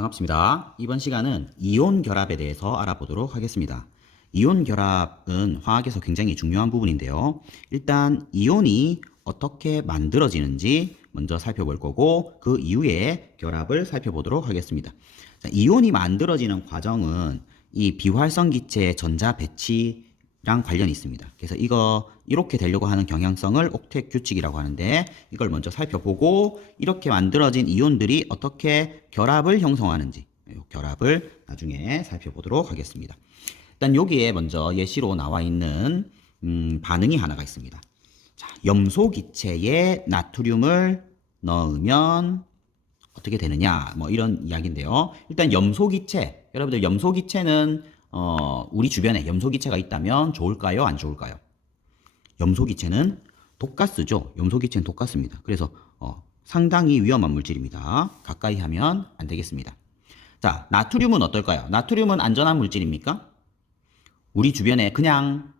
반갑습니다. 이번 시간은 이온 결합에 대해서 알아보도록 하겠습니다. 이온 결합은 화학에서 굉장히 중요한 부분인데요. 일단 이온이 어떻게 만들어지는지 먼저 살펴볼 거고 그 이후에 결합을 살펴보도록 하겠습니다. 자, 이온이 만들어지는 과정은 이 비활성 기체의 전자 배치랑 관련이 있습니다. 그래서 이렇게 되려고 하는 경향성을 옥텟 규칙이라고 하는데 이걸 먼저 살펴보고 이렇게 만들어진 이온들이 어떻게 결합을 형성하는지 결합을 나중에 살펴보도록 하겠습니다. 일단 여기에 먼저 예시로 나와 있는 반응이 하나가 있습니다. 자, 염소 기체에 나트륨을 넣으면 어떻게 되느냐 뭐 이런 이야기인데요. 일단 염소 기체, 여러분들 염소 기체는 우리 주변에 염소 기체가 있다면 좋을까요? 안 좋을까요? 염소 기체는 독가스죠. 염소 기체는 독가스입니다. 그래서 상당히 위험한 물질입니다. 가까이 하면 안 되겠습니다. 자, 나트륨은 어떨까요? 나트륨은 안전한 물질입니까? 우리 주변에 그냥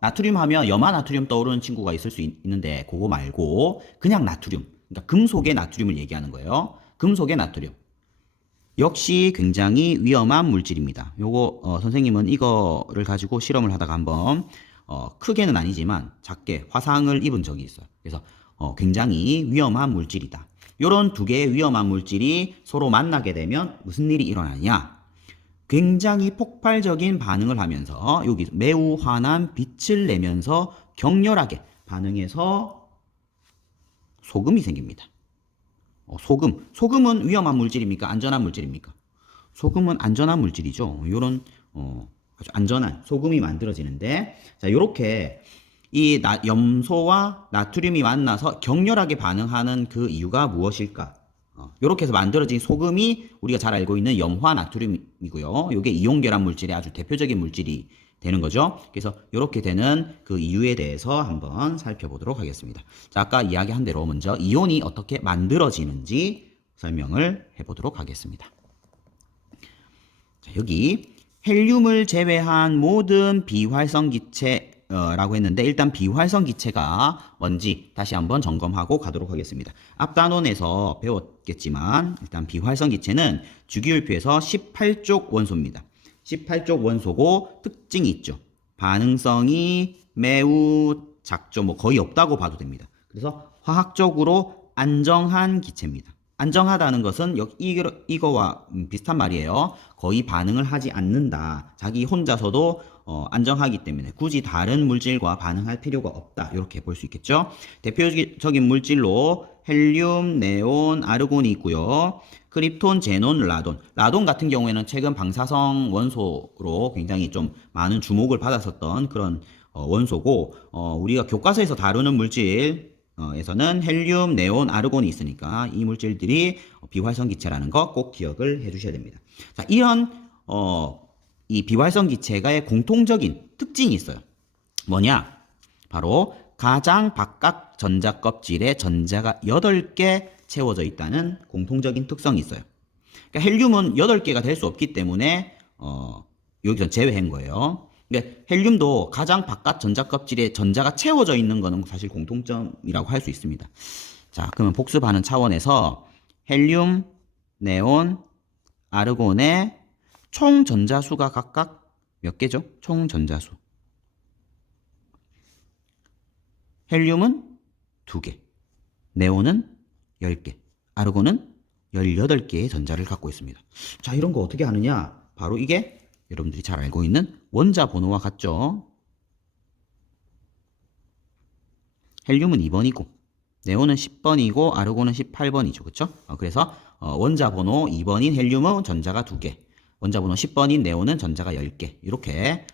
나트륨 하면 염화나트륨 떠오르는 친구가 있을 수 있는데 그거 말고 그냥 나트륨, 그러니까 금속의 나트륨을 얘기하는 거예요. 금속의 나트륨. 역시 굉장히 위험한 물질입니다. 요거 선생님은 이거를 가지고 실험을 하다가 한번 크게는 아니지만 작게 화상을 입은 적이 있어요. 그래서 굉장히 위험한 물질이다. 요런 두 개의 위험한 물질이 서로 만나게 되면 무슨 일이 일어나냐? 굉장히 폭발적인 반응을 하면서 여기 매우 환한 빛을 내면서 격렬하게 반응해서 소금이 생깁니다. 소금은 위험한 물질입니까? 안전한 물질입니까? 소금은 안전한 물질이죠. 요런 아주 안전한 소금이 만들어지는데, 자, 요렇게 이 염소와 나트륨이 만나서 격렬하게 반응하는 그 이유가 무엇일까? 요렇게 해서 만들어진 소금이 우리가 잘 알고 있는 염화 나트륨이고요. 요게 이온 결합 물질의 아주 대표적인 물질이 되는 거죠. 그래서 요렇게 되는 그 이유에 대해서 한번 살펴보도록 하겠습니다. 자, 아까 이야기한 대로 먼저 이온이 어떻게 만들어지는지 설명을 해보도록 하겠습니다. 자, 여기 헬륨을 제외한 모든 비활성 기체라고 했는데 일단 비활성 기체가 뭔지 다시 한번 점검하고 가도록 하겠습니다. 앞 단원에서 배웠겠지만 일단 비활성 기체는 주기율표에서 18족 원소입니다. 18족 원소고 특징이 있죠. 반응성이 매우 작죠. 뭐 거의 없다고 봐도 됩니다. 그래서 화학적으로 안정한 기체입니다. 안정하다는 것은 이거와 비슷한 말이에요. 거의 반응을 하지 않는다. 자기 혼자서도 안정하기 때문에 굳이 다른 물질과 반응할 필요가 없다. 이렇게 볼 수 있겠죠. 대표적인 물질로 헬륨, 네온, 아르곤이 있고요. 크립톤, 제논, 라돈. 라돈 같은 경우에는 최근 방사성 원소로 굉장히 좀 많은 주목을 받았었던 그런 원소고 우리가 교과서에서 다루는 물질 에서는 헬륨, 네온, 아르곤이 있으니까 이 물질들이 비활성 기체라는 거 꼭 기억을 해 주셔야 됩니다. 자, 이런 이 비활성 기체가의 공통적인 특징이 있어요. 뭐냐? 바로 가장 바깥 전자 껍질에 전자가 8개 채워져 있다는 공통적인 특성이 있어요. 그러니까 헬륨은 8개가 될 수 없기 때문에 여기서 제외한 거예요. 근데 헬륨도 가장 바깥 전자 껍질에 전자가 채워져 있는 것은 사실 공통점이라고 할 수 있습니다. 자, 그러면 복습하는 차원에서 헬륨, 네온, 아르곤의 총 전자수가 각각 몇 개죠? 총 전자수. 헬륨은 2개, 네온은 10개, 아르곤은 18개의 전자를 갖고 있습니다. 자, 이런 거 어떻게 하느냐? 바로 이게 여러분들이 잘 알고 있는 원자 번호와 같죠? 헬륨은 2번이고 네온은 10번이고 아르곤은 18번이죠. 그렇죠? 그래서 원자 번호 2번인 헬륨은 전자가 2개, 원자 번호 10번인 네온은 전자가 10개. 이렇게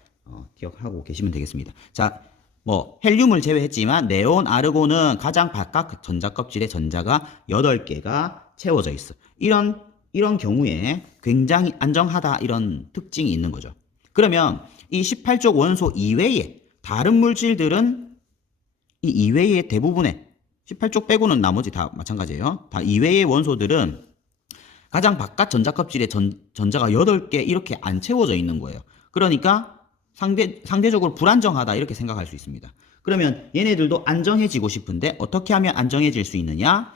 기억하고 계시면 되겠습니다. 자, 뭐 헬륨을 제외했지만 네온, 아르곤은 가장 바깥 전자 껍질에 전자가 8개가 채워져 있어. 이런 경우에 굉장히 안정하다 이런 특징이 있는 거죠. 그러면 이 18족 원소 이외에 다른 물질들은 이 이외의 대부분의 18족 빼고는 나머지 다 마찬가지예요. 다 이외의 원소들은 가장 바깥 전자 껍질에 전자가 8개 이렇게 안 채워져 있는 거예요. 그러니까 상대적으로 불안정하다 이렇게 생각할 수 있습니다. 그러면 얘네들도 안정해지고 싶은데 어떻게 하면 안정해질 수 있느냐?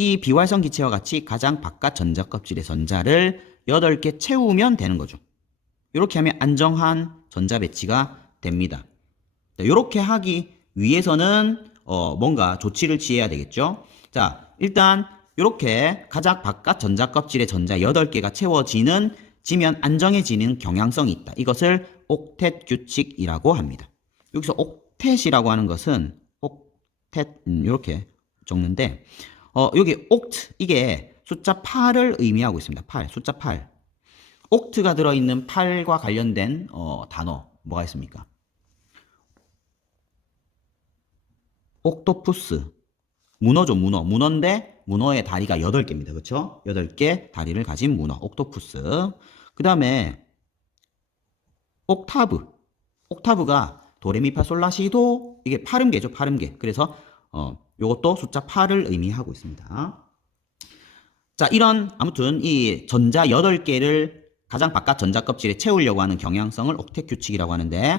이 비활성 기체와 같이 가장 바깥 전자 껍질의 전자를 8개 채우면 되는 거죠. 이렇게 하면 안정한 전자 배치가 됩니다. 이렇게 하기 위해서는 뭔가 조치를 취해야 되겠죠. 자, 일단 이렇게 가장 바깥 전자 껍질의 전자 8개가 지면 안정해지는 경향성이 있다. 이것을 옥텟 규칙이라고 합니다. 여기서 옥텟이라고 하는 것은 옥텟 이렇게 적는데 여기 옥트 이게 숫자 8을 의미하고 있습니다. 8, 숫자 8. 옥트가 들어있는 8과 관련된 단어 뭐가 있습니까? 옥토푸스. 문어죠, 문어. 문어인데 문어의 다리가 8개입니다. 그렇죠? 8개 다리를 가진 문어, 옥토푸스. 그 다음에 옥타브. 옥타브가 도레미파솔라시도 이게 파름계죠, 파름계. 그래서 요것도 숫자 8을 의미하고 있습니다. 자, 아무튼 이 전자 8개를 가장 바깥 전자 껍질에 채우려고 하는 경향성을 옥텟 규칙이라고 하는데,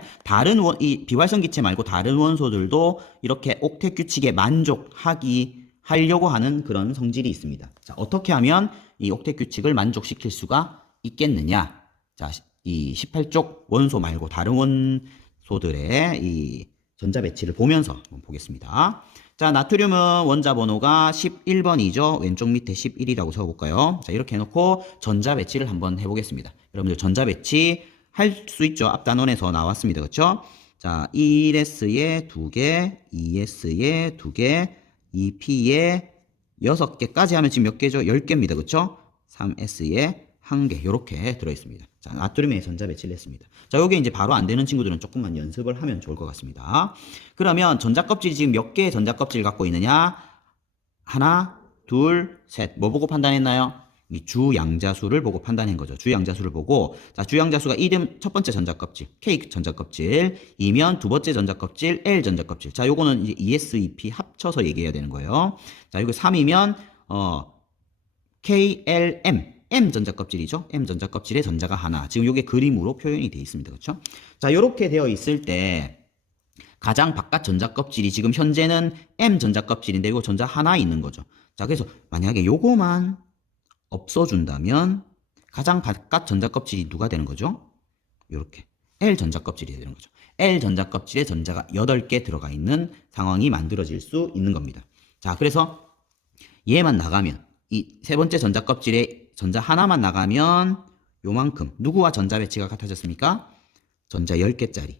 이 비활성 기체 말고 다른 원소들도 이렇게 옥텟 규칙에 하려고 하는 그런 성질이 있습니다. 자, 어떻게 하면 이 옥텟 규칙을 만족시킬 수가 있겠느냐? 자, 이 18쪽 원소 말고 다른 원소들의 이 전자 배치를 보면서 한번 보겠습니다. 자, 나트륨은 원자 번호가 11번이죠. 왼쪽 밑에 11이라고 적어볼까요? 자, 이렇게 해놓고 전자 배치를 한번 해보겠습니다. 여러분들 전자 배치 할 수 있죠. 앞 단원에서 나왔습니다. 그렇죠? 자, 1S에 2개, 2S에 2개, 2P에 6개까지 하면 지금 몇 개죠? 10개입니다. 그렇죠? 3S에 1개 이렇게 들어있습니다. 자, 나트륨의 전자 배치를 했습니다. 자, 요게 이제 바로 안 되는 친구들은 조금만 연습을 하면 좋을 것 같습니다. 그러면 전자 껍질이 지금 몇 개의 전자 껍질을 갖고 있느냐? 하나, 둘, 셋. 뭐 보고 판단했나요? 이 주양자수를 보고 판단한 거죠. 주양자수를 보고, 자, 주양자수가 1이면 첫 번째 전자 껍질, K 전자 껍질, 2면 두 번째 전자 껍질, L 전자 껍질. 자, 요거는 이제 ES, EP 합쳐서 얘기해야 되는 거예요. 자, 여기 3이면 KLM M 전자 껍질이죠. M 전자 껍질에 전자가 하나. 지금 이게 그림으로 표현이 되어 있습니다. 그렇죠? 자, 이렇게 되어 있을 때 가장 바깥 전자 껍질이 지금 현재는 M 전자 껍질인데 이거 전자 하나 있는 거죠. 자, 그래서 만약에 요거만 없어준다면 가장 바깥 전자 껍질이 누가 되는 거죠? 이렇게 L 전자 껍질이 되는 거죠. L 전자 껍질에 전자가 8개 들어가 있는 상황이 만들어질 수 있는 겁니다. 자, 그래서 얘만 나가면 이 세 번째 전자 껍질에 전자 하나만 나가면 요만큼 누구와 전자 배치가 같아졌습니까? 전자 10개짜리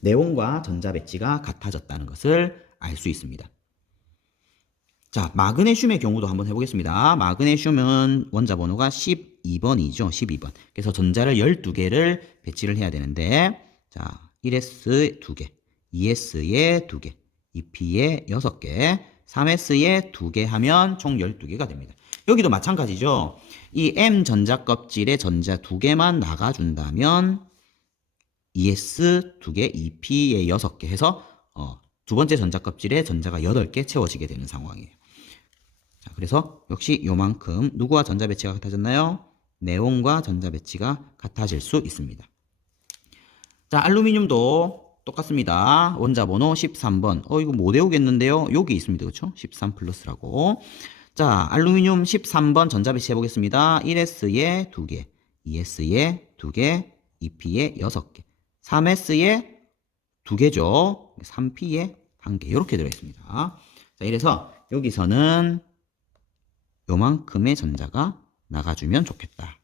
네온과 전자 배치가 같아졌다는 것을 알 수 있습니다. 자, 마그네슘의 경우도 한번 해보겠습니다. 마그네슘은 원자 번호가 12번이죠. 12번. 그래서 전자를 12개를 배치를 해야 되는데, 자, 1S에 2개, 2S에 2개, 2P에 6개, 3S에 2개 하면 총 12개가 됩니다. 여기도 마찬가지죠. 이 M 전자 껍질에 전자 2개만 나가준다면 ES 2개, EP에 6개 해서 두 번째 전자 껍질에 전자가 8개 채워지게 되는 상황이에요. 자, 그래서 역시 요만큼 누구와 전자 배치가 같아졌나요? 네온과 전자 배치가 같아질 수 있습니다. 자, 알루미늄도 똑같습니다. 원자 번호 13번. 이거 못 외우겠는데요. 여기 있습니다. 그렇죠? 13 플러스라고. 자, 알루미늄 13번 전자 배치 해보겠습니다. 1S에 2개, 2S에 2개, 2P에 6개, 3S에 2개죠. 3P에 1개 이렇게 들어있습니다. 자, 이래서 여기서는 요만큼의 전자가 나가주면 좋겠다.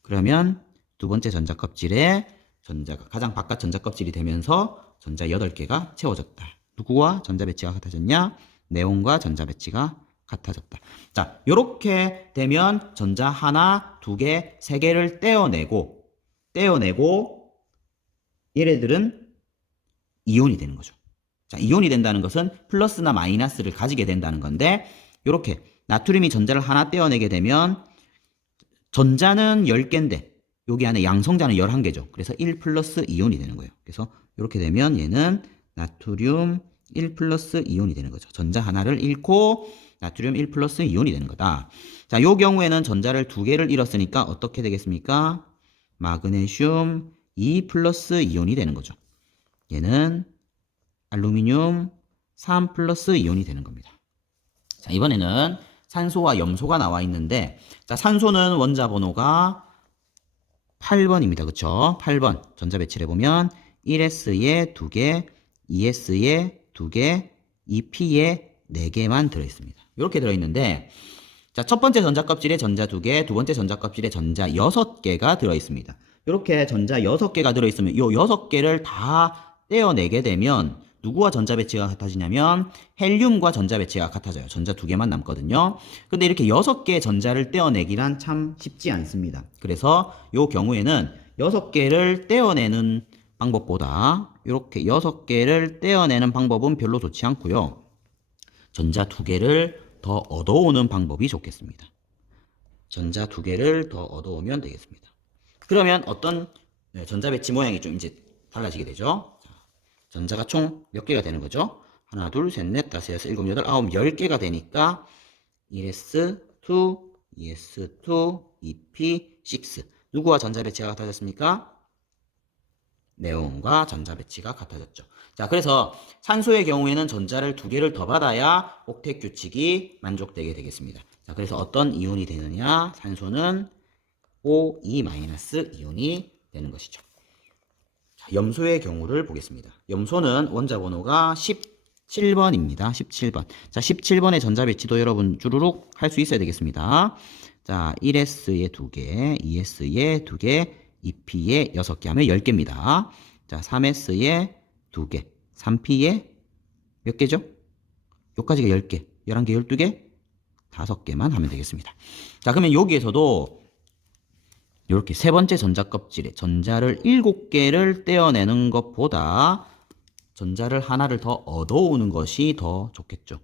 그러면 두 번째 전자 껍질에 전자가 가장 바깥 전자 껍질이 되면서 전자 8개가 채워졌다. 누구와 전자 배치가 같아졌냐? 네온과 전자 배치가 같아졌다. 자, 요렇게 되면 전자 하나, 2개, 3개를 떼어내고 얘네들은 이온이 되는 거죠. 자, 이온이 된다는 것은 플러스나 마이너스를 가지게 된다는 건데, 요렇게 나트륨이 전자를 하나 떼어내게 되면 전자는 10개인데 여기 안에 양성자는 11개죠. 그래서 1 플러스 이온이 되는 거예요. 그래서 이렇게 되면 얘는 나트륨 1 플러스 이온이 되는 거죠. 전자 하나를 잃고 나트륨 1 플러스 이온이 되는 거다. 자, 요 경우에는 전자를 2개를 잃었으니까 어떻게 되겠습니까? 마그네슘 2 플러스 이온이 되는 거죠. 얘는 알루미늄 3 플러스 이온이 되는 겁니다. 자, 이번에는 산소와 염소가 나와 있는데, 자, 산소는 원자 번호가 8번입니다. 그쵸? 8번. 전자 배치를 해보면 1S에 2개, 2S에 2개, 2P에 4개만 들어있습니다. 이렇게 들어있는데, 자, 첫 번째 전자 껍질에 전자 2개, 두 번째 전자 껍질에 전자 6개가 들어있습니다. 이렇게 전자 6개가 들어있으면 이 6개를 다 떼어내게 되면 누구와 전자 배치가 같아지냐면 헬륨과 전자 배치가 같아져요. 전자 2개만 남거든요. 근데 이렇게 6개의 전자를 떼어내기란 참 쉽지 않습니다. 그래서 이 경우에는 6개를 떼어내는 방법보다 이렇게 6개를 떼어내는 방법은 별로 좋지 않고요. 전자 2개를 더 얻어오는 방법이 좋겠습니다. 전자 2개를 더 얻어오면 되겠습니다. 그러면 어떤 전자 배치 모양이 좀 이제 달라지게 되죠. 전자가 총 몇 개가 되는 거죠? 하나, 둘, 셋, 넷, 다섯, 여섯, 일곱, 여덟, 아홉, 10개가 되니까 1s, 2, 2s2, 2p6. 누구와 전자 배치가 같아졌습니까? 네온과 전자 배치가 같아졌죠. 자, 그래서 산소의 경우에는 전자를 2개를 더 받아야 옥텟 규칙이 만족되게 되겠습니다. 자, 그래서 어떤 이온이 되느냐? 산소는 O2- 이온이 되는 것이죠. 자, 염소의 경우를 보겠습니다. 염소는 원자 번호가 17번입니다. 17번. 자, 17번의 전자 배치도 여러분 주르륵 할 수 있어야 되겠습니다. 자, 1S에 2개, 2S에 2개, 2P에 6개 하면 10개입니다. 자, 3S에 2개, 3P에 몇 개죠? 여기까지가 10개, 11개, 12개, 5개만 하면 되겠습니다. 자, 그러면 여기에서도 이렇게 세 번째 전자 껍질에 전자를 7개를 떼어내는 것보다 전자를 하나를 더 얻어오는 것이 더 좋겠죠.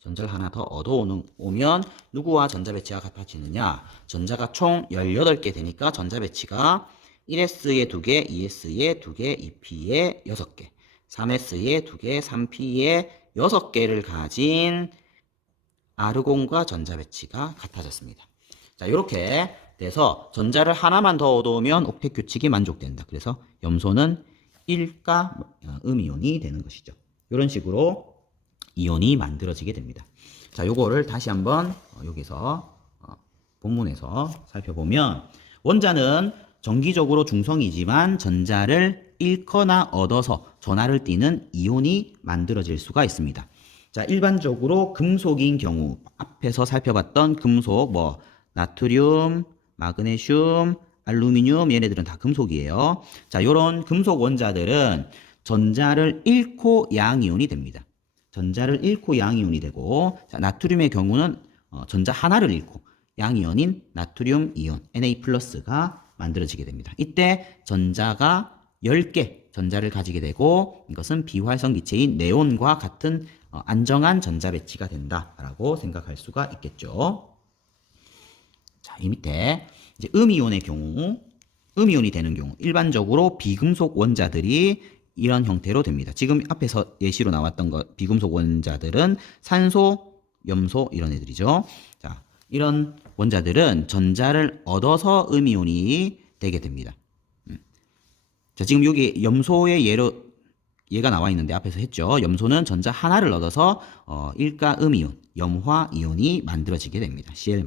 전자를 하나 더 얻어오면 누구와 전자 배치가 같아지느냐? 전자가 총 18개 되니까 전자 배치가 1S에 2개, 2S에 2개, 2P에 6개, 3S에 2개, 3P에 6개를 가진 아르곤과 전자 배치가 같아졌습니다. 자, 이렇게 돼서 전자를 하나만 더 얻어오면 옥텟 규칙이 만족된다. 그래서 염소는 1가 음이온이 되는 것이죠. 이런 식으로 이온이 만들어지게 됩니다. 자, 요거를 다시 한번 여기서 본문에서 살펴보면 원자는 정기적으로 중성이지만 전자를 잃거나 얻어서 전하를 띠는 이온이 만들어질 수가 있습니다. 자, 일반적으로 금속인 경우 앞에서 살펴봤던 금속 나트륨, 마그네슘, 알루미늄 얘네들은 다 금속이에요. 자, 요런 금속 원자들은 전자를 잃고 양이온이 됩니다. 전자를 잃고 양이온이 되고, 자, 나트륨의 경우는 전자 하나를 잃고 양이온인 나트륨 이온 Na+가 만들어지게 됩니다. 이때 전자가 10개 전자를 가지게 되고 이것은 비활성 기체인 네온과 같은 안정한 전자 배치가 된다라고 생각할 수가 있겠죠. 자, 이 밑에 이제 음이온의 경우, 음이온이 되는 경우 일반적으로 비금속 원자들이 이런 형태로 됩니다. 지금 앞에서 예시로 나왔던 것 비금속 원자들은 산소, 염소 이런 애들이죠. 자, 이런 원자들은 전자를 얻어서 음이온이 되게 됩니다. 자, 지금 여기 염소의 얘가 나와 있는데 앞에서 했죠. 염소는 전자 하나를 얻어서 일가 음이온, 염화 이온이 만들어지게 됩니다. Cl-.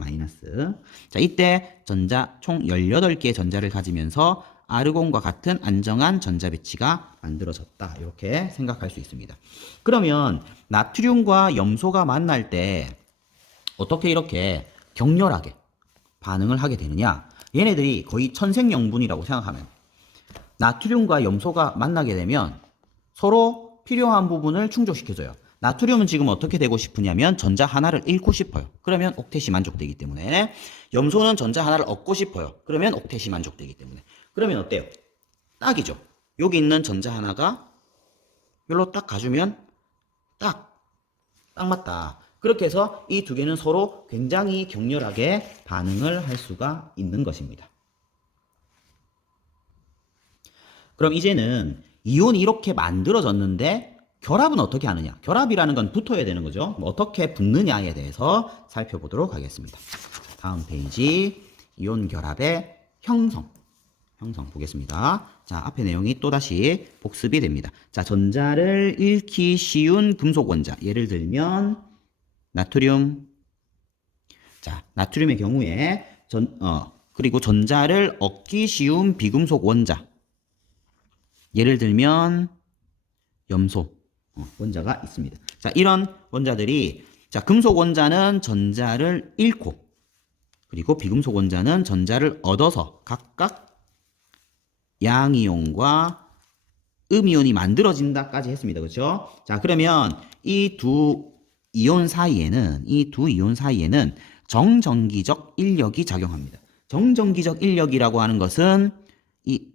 자, 이때 전자 총 18개의 전자를 가지면서 아르곤과 같은 안정한 전자 배치가 만들어졌다. 이렇게 생각할 수 있습니다. 그러면 나트륨과 염소가 만날 때 어떻게 이렇게 격렬하게 반응을 하게 되느냐? 얘네들이 거의 천생연분이라고 생각하면 나트륨과 염소가 만나게 되면 서로 필요한 부분을 충족시켜줘요. 나트륨은 지금 어떻게 되고 싶으냐면 전자 하나를 잃고 싶어요. 그러면 옥텟이 만족되기 때문에. 염소는 전자 하나를 얻고 싶어요. 그러면 옥텟이 만족되기 때문에. 그러면 어때요? 딱이죠. 여기 있는 전자 하나가 여기로 딱 가주면 딱 맞다. 그렇게 해서 이 두 개는 서로 굉장히 격렬하게 반응을 할 수가 있는 것입니다. 그럼 이제는 이온이 이렇게 만들어졌는데 결합은 어떻게 하느냐? 결합이라는 건 붙어야 되는 거죠. 어떻게 붙느냐에 대해서 살펴보도록 하겠습니다. 다음 페이지 이온 결합의 형성 보겠습니다. 자, 앞의 내용이 또다시 복습이 됩니다. 자, 전자를 잃기 쉬운 금속 원자 예를 들면 나트륨. 자, 나트륨의 경우에 그리고 전자를 얻기 쉬운 비금속 원자. 예를 들면 염소 원자가 있습니다. 자, 이런 원자들이 자, 금속 원자는 전자를 잃고 그리고 비금속 원자는 전자를 얻어서 각각 양이온과 음이온이 만들어진다까지 했습니다. 그렇죠? 자, 그러면 이 두 이온 사이에는 정전기적 인력이 작용합니다. 정전기적 인력이라고 하는 것은 이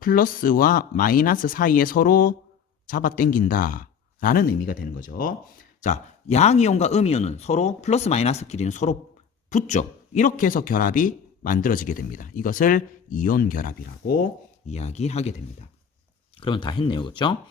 플러스와 마이너스 사이에 서로 잡아당긴다 라는 의미가 되는 거죠. 자, 양이온과 음이온은 서로 플러스 마이너스끼리는 서로 붙죠. 이렇게 해서 결합이 만들어지게 됩니다. 이것을 이온 결합이라고 이야기하게 됩니다. 그러면 다 했네요. 그렇죠?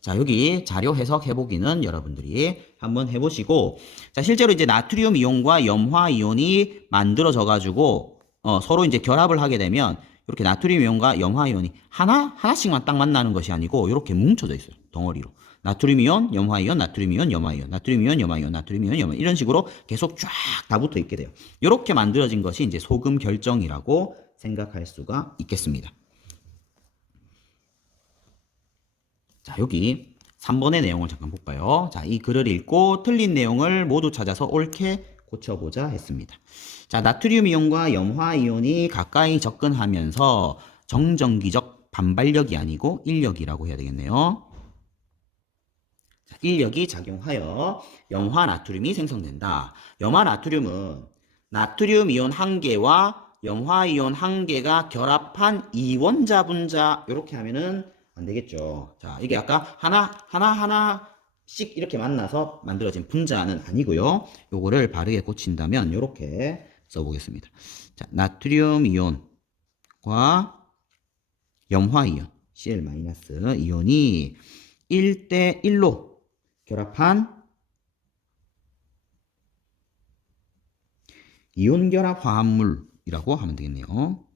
자, 여기 자료 해석 해보기는 여러분들이 한번 해보시고, 자, 실제로 이제 나트륨 이온과 염화 이온이 만들어져 가지고 서로 이제 결합을 하게 되면 이렇게 나트륨 이온과 염화 이온이 하나씩만 딱 만나는 것이 아니고 이렇게 뭉쳐져 있어요. 덩어리로. 나트륨 이온, 염화 이온, 나트륨 이온, 염화 이온, 나트륨 이온, 염화 이온, 나트륨 이온, 염화 이온 이런 식으로 계속 쫙 다 붙어 있게 돼요. 이렇게 만들어진 것이 이제 소금 결정이라고 생각할 수가 있겠습니다. 자, 여기 3번의 내용을 잠깐 볼까요? 자, 이 글을 읽고 틀린 내용을 모두 찾아서 옳게 고쳐보자 했습니다. 자, 나트륨 이온과 염화 이온이 가까이 접근하면서 정전기적 반발력이 아니고 인력이라고 해야 되겠네요. 자, 인력이 작용하여 염화 나트륨이 생성된다. 염화 나트륨은 나트륨 이온 한 개와 염화 이온 한 개가 결합한 이원자 분자 이렇게 하면은 안 되겠죠. 자, 이게 아까 하나씩 이렇게 만나서 만들어진 분자는 아니고요. 요거를 바르게 고친다면 이렇게 써보겠습니다. 자, 나트륨 이온과 염화 이온, Cl- 이온이 1대1로 결합한 이온 결합 화합물이라고 하면 되겠네요.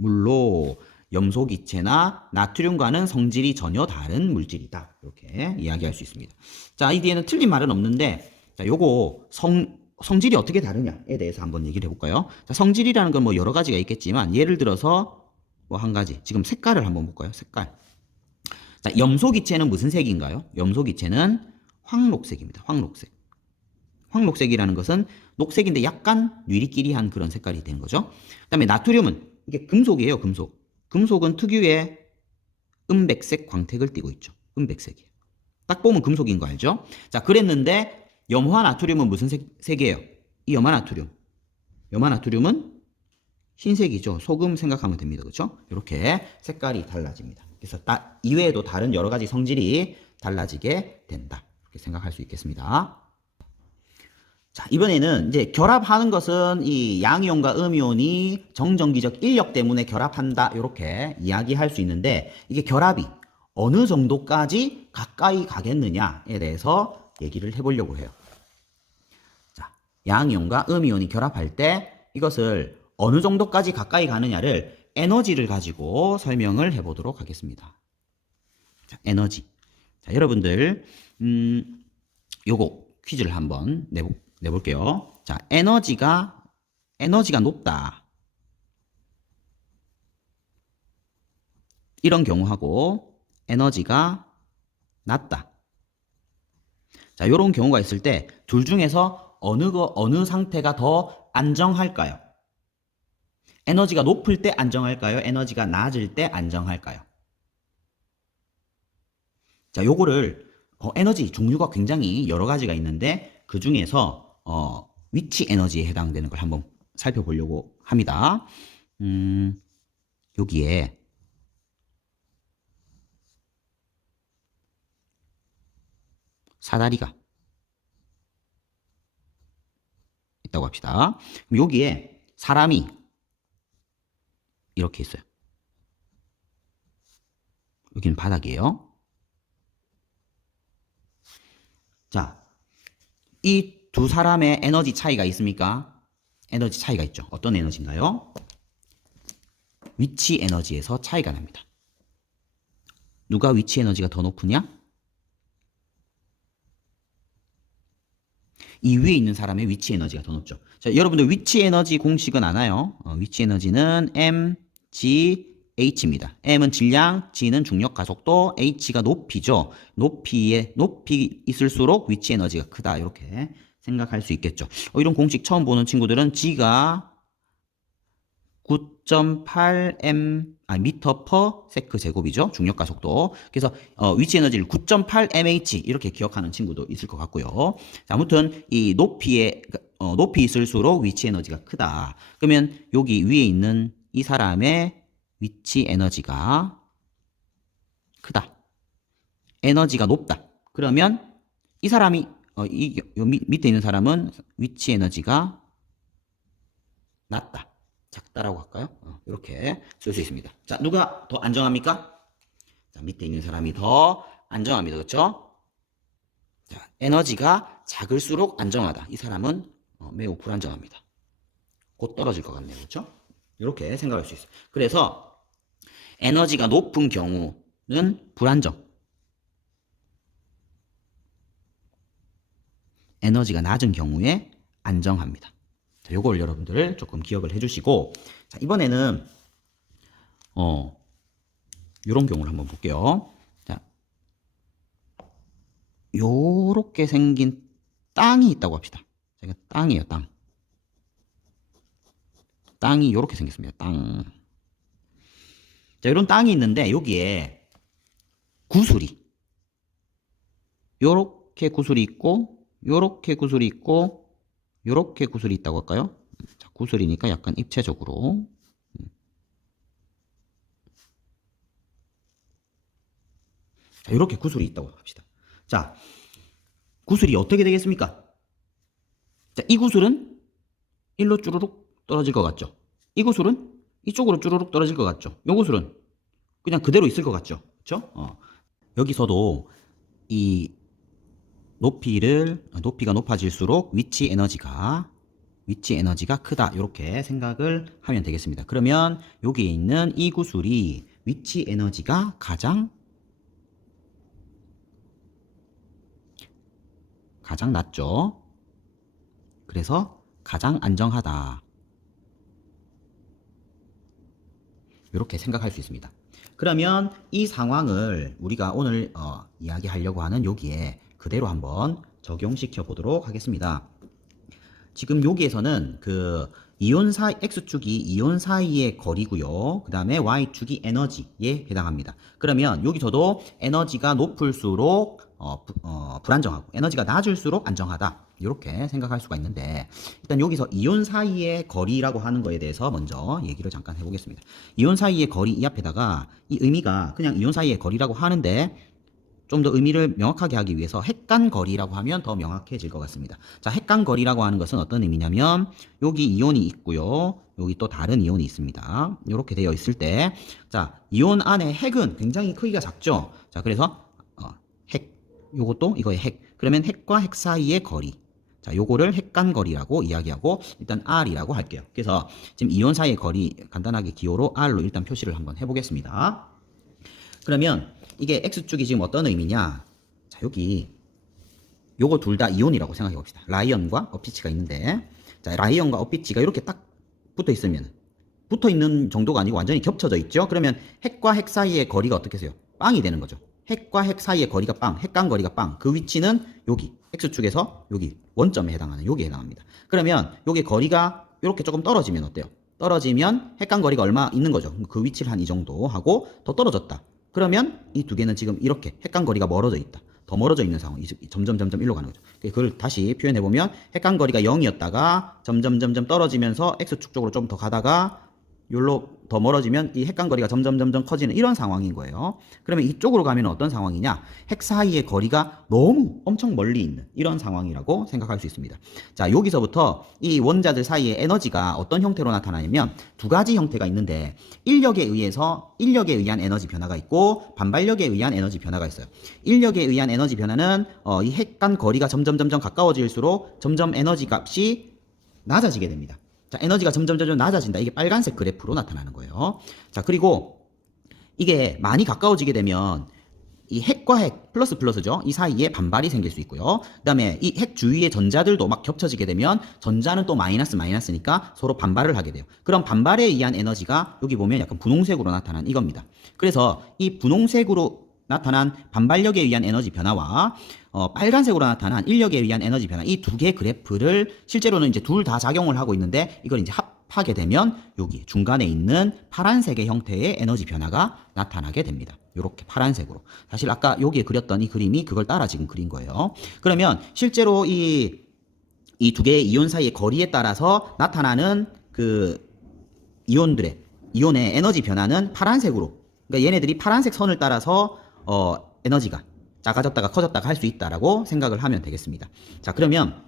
물로 염소기체나 나트륨과는 성질이 전혀 다른 물질이다. 이렇게 이야기할 수 있습니다. 자, 이 뒤에는 틀린 말은 없는데, 자, 요거 성질이 어떻게 다르냐에 대해서 한번 얘기를 해볼까요? 자, 성질이라는 건 뭐 여러 가지가 있겠지만, 예를 들어서 뭐 한 가지. 지금 색깔을 한번 볼까요? 색깔. 자, 염소기체는 무슨 색인가요? 염소기체는 황록색입니다. 황록색. 황록색이라는 것은 녹색인데 약간 뉘리끼리한 그런 색깔이 되는 거죠. 그 다음에 나트륨은 이게 금속이에요, 금속. 금속은 특유의 은백색 광택을 띠고 있죠. 은백색이에요. 딱 보면 금속인 거 알죠? 자, 그랬는데 염화 나트륨은 무슨 색이에요? 이 염화 나트륨. 염화 나트륨은 흰색이죠. 소금 생각하면 됩니다. 그렇죠? 이렇게 색깔이 달라집니다. 그래서 이외에도 다른 여러 가지 성질이 달라지게 된다. 이렇게 생각할 수 있겠습니다. 자, 이번에는 이제 결합하는 것은 이 양이온과 음이온이 정전기적 인력 때문에 결합한다. 이렇게 이야기할 수 있는데 이게 결합이 어느 정도까지 가까이 가겠느냐에 대해서 얘기를 해보려고 해요. 자, 양이온과 음이온이 결합할 때 이것을 어느 정도까지 가까이 가느냐를 에너지를 가지고 설명을 해보도록 하겠습니다. 자, 에너지. 자, 여러분들 요거 퀴즈를 한번 내볼게요. 자, 에너지가 높다. 이런 경우하고 에너지가 낮다. 자, 이런 경우가 있을 때 둘 중에서 어느 상태가 더 안정할까요? 에너지가 높을 때 안정할까요? 에너지가 낮을 때 안정할까요? 자, 요거를 에너지 종류가 굉장히 여러 가지가 있는데 그 중에서 위치 에너지에 해당되는 걸 한번 살펴보려고 합니다. 여기에 사다리가 있다고 합시다. 그럼 여기에 사람이 이렇게 있어요. 여기는 바닥이에요. 자, 이 두 사람의 에너지 차이가 있습니까? 에너지 차이가 있죠. 어떤 에너지인가요? 위치 에너지에서 차이가 납니다. 누가 위치 에너지가 더 높으냐? 이 위에 있는 사람의 위치 에너지가 더 높죠. 자, 여러분들 위치 에너지 공식은 아나요? 위치 에너지는 mgh입니다. m은 질량, g는 중력 가속도, h가 높이죠. 높이 있을수록 위치 에너지가 크다. 이렇게 생각할 수 있겠죠. 이런 공식 처음 보는 친구들은 g가 9.8 미터 퍼 세크 제곱이죠. 중력 가속도. 그래서 위치 에너지를 9.8 mh 이렇게 기억하는 친구도 있을 것 같고요. 자, 아무튼 이 높이 있을수록 위치 에너지가 크다. 그러면 여기 위에 있는 이 사람의 위치 에너지가 크다. 에너지가 높다. 그러면 이 사람이 밑에 있는 사람은 위치 에너지가 낮다. 작다라고 할까요? 이렇게 쓸 수 있습니다. 자, 누가 더 안정합니까? 자, 밑에 있는 사람이 더 안정합니다. 그렇죠? 자, 에너지가 작을수록 안정하다. 이 사람은 매우 불안정합니다. 곧 떨어질 것 같네요. 그렇죠? 이렇게 생각할 수 있어요. 그래서 에너지가 높은 경우는 불안정. 에너지가 낮은 경우에 안정합니다. 자, 요걸 여러분들 조금 기억을 해주시고, 자, 이번에는 요런 경우를 한번 볼게요. 자, 요렇게 생긴 땅이 있다고 합시다. 제가 땅이에요, 땅. 땅이 요렇게 생겼습니다. 땅. 자, 이런 땅이 있는데 여기에 구슬이 요렇게 구슬이 있고, 요렇게 구슬이 있고, 요렇게 구슬이 있다고 할까요? 자, 구슬이니까 약간 입체적으로. 자, 이렇게 구슬이 있다고 합시다. 자, 구슬이 어떻게 되겠습니까? 자, 이 구슬은 일로 쭈루룩 떨어질 것 같죠? 이 구슬은 이쪽으로 쭈루룩 떨어질 것 같죠? 요 구슬은 그냥 그대로 있을 것 같죠? 그쵸? 여기서도 이 높이가 높아질수록 위치 에너지가 크다. 이렇게 생각을 하면 되겠습니다. 그러면 여기에 있는 이 구슬이 위치 에너지가 가장 낮죠. 그래서 가장 안정하다. 이렇게 생각할 수 있습니다. 그러면 이 상황을 우리가 오늘 이야기하려고 하는 여기에 그대로 한번 적용시켜 보도록 하겠습니다. 지금 여기에서는 그 X축이 이온 사이의 거리고요. 그 다음에 Y축이 에너지에 해당합니다. 그러면 여기서도 에너지가 높을수록 불안정하고 에너지가 낮을수록 안정하다. 이렇게 생각할 수가 있는데, 일단 여기서 이온 사이의 거리라고 하는 거에 대해서 먼저 얘기를 잠깐 해보겠습니다. 이온 사이의 거리 이 앞에다가 이 의미가 그냥 이온 사이의 거리라고 하는데 좀 더 의미를 명확하게 하기 위해서 핵간 거리라고 하면 더 명확해질 것 같습니다. 자, 핵간 거리라고 하는 것은 어떤 의미냐면 여기 이온이 있고요. 여기 또 다른 이온이 있습니다. 이렇게 되어 있을 때, 자, 이온 안에 핵은 굉장히 크기가 작죠. 자, 그래서 요것도 이거의 핵. 그러면 핵과 핵 사이의 거리. 자, 요거를 핵간 거리라고 이야기하고 일단 R이라고 할게요. 그래서 지금 이온 사이의 거리 간단하게 기호로 R로 일단 표시를 한번 해보겠습니다. 그러면 이게 X축이 지금 어떤 의미냐? 자, 여기 요거 둘 다 이온이라고 생각해 봅시다. 라이언과 어피치가 있는데, 자, 라이언과 어피치가 이렇게 딱 붙어 있으면, 붙어 있는 정도가 아니고 완전히 겹쳐져 있죠. 그러면 핵과 핵 사이의 거리가 어떻게 해요? 빵이 되는 거죠. 핵과 핵 사이의 거리가 빵, 핵간 거리가 빵. 그 위치는 여기 X축에서 여기 원점에 해당하는 여기에 해당합니다. 그러면 여기 거리가 이렇게 조금 떨어지면 어때요? 떨어지면 핵간 거리가 얼마 있는 거죠. 그 위치를 한 이 정도 하고 더 떨어졌다. 그러면 이 두 개는 지금 이렇게 핵간 거리가 멀어져 있다. 더 멀어져 있는 상황. 점점 일로 가는 거죠. 그걸 다시 표현해 보면 핵간 거리가 0이었다가 점점 떨어지면서 X축 쪽으로 좀 더 가다가 요로 더 멀어지면 이 핵간 거리가 점점 커지는 이런 상황인 거예요. 그러면 이쪽으로 가면 어떤 상황이냐? 핵 사이의 거리가 너무 엄청 멀리 있는 이런 상황이라고 생각할 수 있습니다. 자, 여기서부터 이 원자들 사이의 에너지가 어떤 형태로 나타나냐면 두 가지 형태가 있는데, 인력에 의한 에너지 변화가 있고 반발력에 의한 에너지 변화가 있어요. 인력에 의한 에너지 변화는 이 핵간 거리가 점점 가까워질수록 점점 에너지 값이 낮아지게 됩니다. 자, 에너지가 점점 낮아진다. 이게 빨간색 그래프로 나타나는 거예요. 자, 그리고 이게 많이 가까워지게 되면 이 핵과 핵, 플러스 플러스죠. 이 사이에 반발이 생길 수 있고요. 그 다음에 이 핵 주위의 전자들도 막 겹쳐지게 되면 전자는 또 마이너스 마이너스니까 서로 반발을 하게 돼요. 그럼 반발에 의한 에너지가 여기 보면 약간 분홍색으로 나타난 이겁니다. 그래서 이 분홍색으로 나타난 반발력에 의한 에너지 변화와 빨간색으로 나타난 인력에 의한 에너지 변화, 이 두 개의 그래프를 실제로는 이제 둘 다 작용을 하고 있는데 이걸 이제 합하게 되면 여기 중간에 있는 파란색의 형태의 에너지 변화가 나타나게 됩니다. 이렇게 파란색으로. 사실 아까 여기에 그렸던 이 그림이 그걸 따라 지금 그린 거예요. 그러면 실제로 이 두 개의 이온 사이의 거리에 따라서 나타나는 그 이온의 에너지 변화는 파란색으로, 그러니까 얘네들이 파란색 선을 따라서 에너지가 작아졌다가 커졌다가 할 수 있다라고 생각을 하면 되겠습니다. 자, 그러면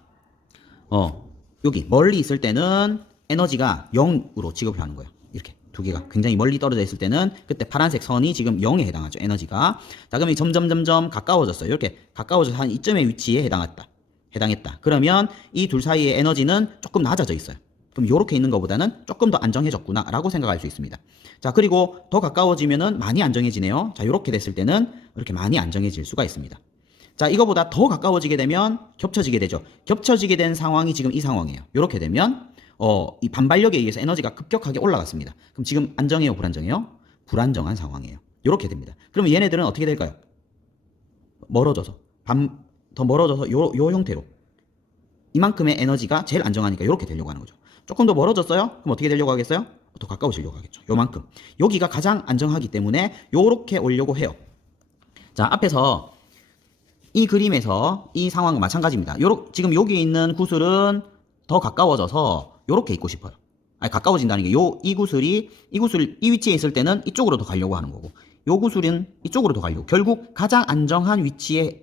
여기 멀리 있을 때는 에너지가 0으로 지급을 하는 거예요. 이렇게 두 개가 굉장히 멀리 떨어져 있을 때는 그때 파란색 선이 지금 0에 해당하죠. 에너지가. 자, 그러면 점점 가까워졌어요. 이렇게 가까워져서 한 이쯤의 위치에 해당했다. 그러면 이 둘 사이의 에너지는 조금 낮아져 있어요. 그럼 이렇게 있는 것보다는 조금 더 안정해졌구나 라고 생각할 수 있습니다. 자, 그리고 더 가까워지면은 많이 안정해지네요. 자, 이렇게 됐을 때는 이렇게 많이 안정해질 수가 있습니다. 자, 이거보다 더 가까워지게 되면 겹쳐지게 되죠. 겹쳐지게 된 상황이 지금 이 상황이에요. 이렇게 되면 이 반발력에 의해서 에너지가 급격하게 올라갔습니다. 그럼 지금 안정해요, 불안정해요? 불안정한 상황이에요. 이렇게 됩니다. 그러면 얘네들은 어떻게 될까요? 멀어져서 더 멀어져서 요 형태로 이만큼의 에너지가 제일 안정하니까 이렇게 되려고 하는 거죠. 조금 더 멀어졌어요? 그럼 어떻게 되려고 하겠어요? 더 가까워지려고 하겠죠. 요만큼. 여기가 가장 안정하기 때문에 요렇게 오려고 해요. 자, 앞에서 이 그림에서 이 상황과 마찬가지입니다. 지금 여기 있는 구슬은 더 가까워져서 요렇게 있고 싶어요. 아니, 가까워진다는 게 이 구슬이 이 위치에 있을 때는 이쪽으로 더 가려고 하는 거고, 요 구슬은 이쪽으로 더 가려고. 결국 가장 안정한 위치에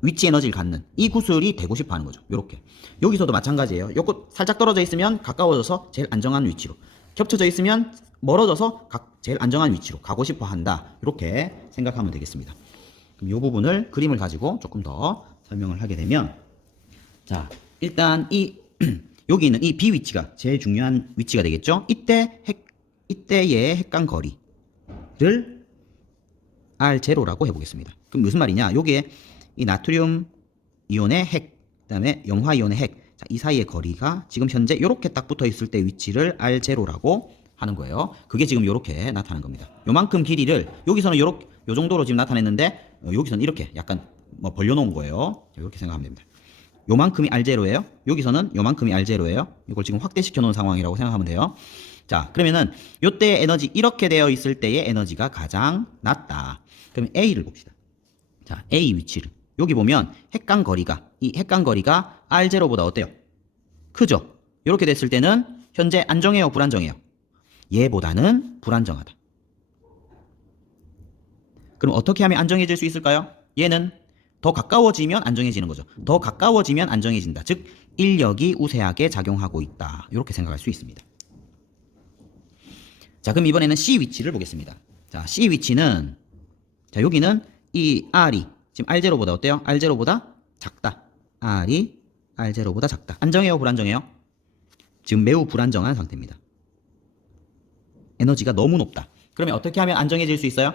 위치 에너지를 갖는 이 구슬이 되고 싶어 하는 거죠. 요렇게. 여기서도 마찬가지예요. 요거 살짝 떨어져 있으면 가까워져서 제일 안정한 위치로, 겹쳐져 있으면 멀어져서 제일 안정한 위치로 가고 싶어 한다. 이렇게 생각하면 되겠습니다. 그럼 이 부분을 그림을 가지고 조금 더 설명을 하게 되면, 자, 일단 여기 있는 이 B 위치가 제일 중요한 위치가 되겠죠. 이때의 핵간 거리를 R0라고 해보겠습니다. 그럼 무슨 말이냐? 요게 이 나트륨 이온의 핵, 그 다음에 염화 이온의 핵, 자, 이 사이의 거리가 지금 현재 이렇게 딱 붙어 있을 때 위치를 R0라고 하는 거예요. 그게 지금 이렇게 나타나는 겁니다. 요만큼 길이를 여기서는 요 정도로 지금 나타냈는데 여기서는 이렇게 약간 뭐 벌려놓은 거예요. 이렇게 생각하면 됩니다. 요만큼이 R0예요. 여기서는 요만큼이 R0예요. 이걸 지금 확대시켜 놓은 상황이라고 생각하면 돼요. 자, 그러면은 요때 에너지 이렇게 되어 있을 때의 에너지가 가장 낮다. 그럼 A를 봅시다. 자, A 위치를. 여기 보면 이 핵간 거리가 R0보다 어때요? 크죠? 이렇게 됐을 때는 현재 안정해요, 불안정해요? 얘보다는 불안정하다. 그럼 어떻게 하면 안정해질 수 있을까요? 얘는 더 가까워지면 안정해지는 거죠. 더 가까워지면 안정해진다. 즉, 인력이 우세하게 작용하고 있다. 이렇게 생각할 수 있습니다. 자, 그럼 이번에는 C 위치를 보겠습니다. 자, C 위치는, 자, 여기는 이 R이 지금 R0보다 어때요? R0보다 작다. R이 R0보다 작다. 안정해요, 불안정해요? 지금 매우 불안정한 상태입니다. 에너지가 너무 높다. 그러면 어떻게 하면 안정해질 수 있어요?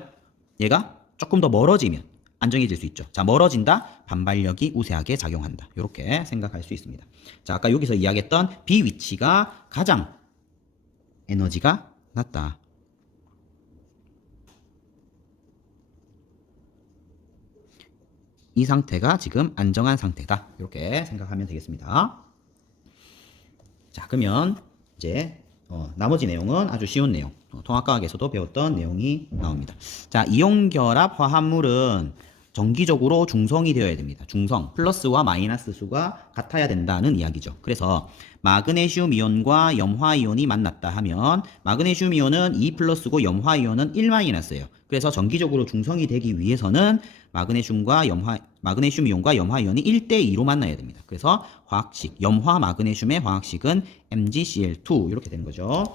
얘가 조금 더 멀어지면 안정해질 수 있죠. 자, 멀어진다. 반발력이 우세하게 작용한다. 이렇게 생각할 수 있습니다. 자, 아까 여기서 이야기했던 B 위치가 가장 에너지가 낮다. 이 상태가 지금 안정한 상태다. 이렇게 생각하면 되겠습니다. 자, 그러면 이제 나머지 내용은 아주 쉬운 내용, 통합과학에서도 배웠던 내용이 나옵니다. 자, 이온결합 화합물은 정기적으로 중성이 되어야 됩니다. 중성, 플러스와 마이너스 수가 같아야 된다는 이야기죠. 그래서 마그네슘 이온과 염화 이온이 만났다 하면 마그네슘 이온은 2 플러스고 염화 이온은 1 마이너스예요. 그래서 정기적으로 중성이 되기 위해서는 마그네슘 이온과 염화 이온이 1대2로 만나야 됩니다. 그래서 화학식, 염화 마그네슘의 화학식은 MgCl2 이렇게 되는 거죠.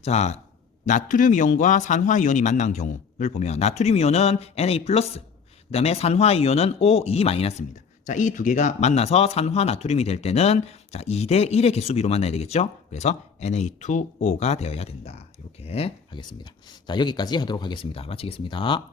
자, 나트륨 이온과 산화 이온이 만난 경우를 보면 나트륨 이온은 Na+, 그 다음에 산화 이온은 O2-입니다. 자, 이 두 개가 만나서 산화 나트륨이 될 때는 자, 2대1의 개수비로 만나야 되겠죠? 그래서 Na2O가 되어야 된다. 이렇게 하겠습니다. 자, 여기까지 하도록 하겠습니다. 마치겠습니다.